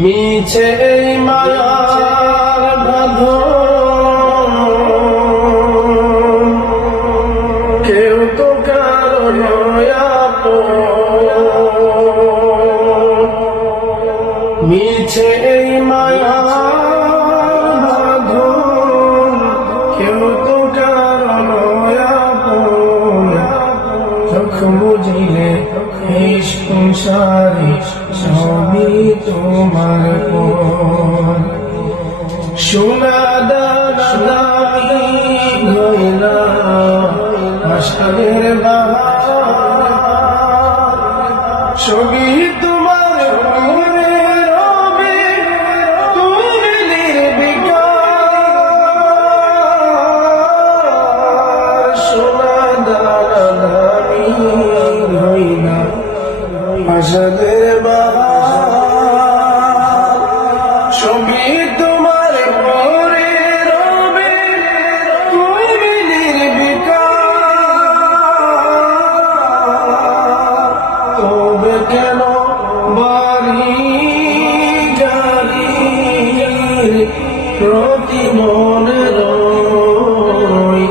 মিছে এই মায়ার বাঁধন কেউ তো কারো নয় আপন। মিছে এই মায়ার বাঁধন কেউ তো কারো নয় আপন। যখন বুঝিলে এই সংসারে সবই তোমার পর। সোনা দানা হইলা আষাঢ়ের বাহার, সবই তোমার পরে রবে তুমি নির্বিকার। সোনা দানা হইলা আষাঢ়ের বাহার, সবই তোমার পরে রবে তুমি নির্বিকার। তবে কেন বাড়ি গাড়ির প্রতি মনে রই,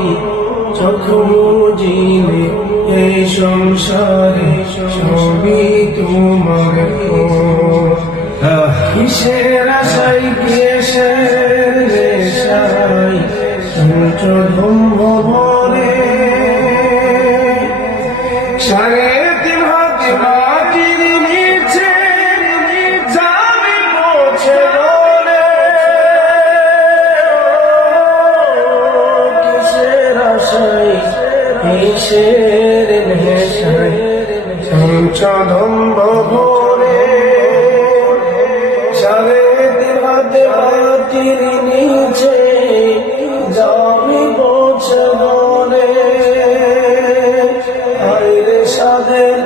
চক্ষু বুঝিলে এই সংসারে সবই তোমার পর। কিসের আশাই কিসের নেশায় ধম্ম ভরে, সাড়ে তিন হাত মাটির নিচে যাবে পৌঁছে গলে। কিসের আশায় কিসের নেশায় ধম্ম ভরে, সাড়ে তিন হাত মাটির নিচে যাবে পৌঁছে গলে। আইরে সাদের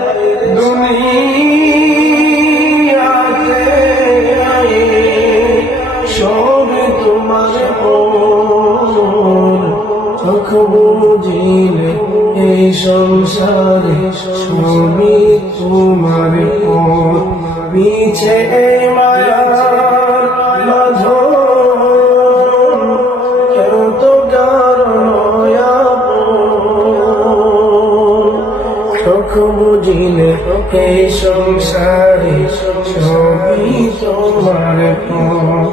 দুনিয়াতে সব তোমার পর। চোখ বুঝিলে এই সংসারে সবই তোমার পর। মিছে এই মায়ার বাঁধন কেউ তো কারো নয় আপন। চোখ বুঝিলে এই সংসারে সবই তোমার পর।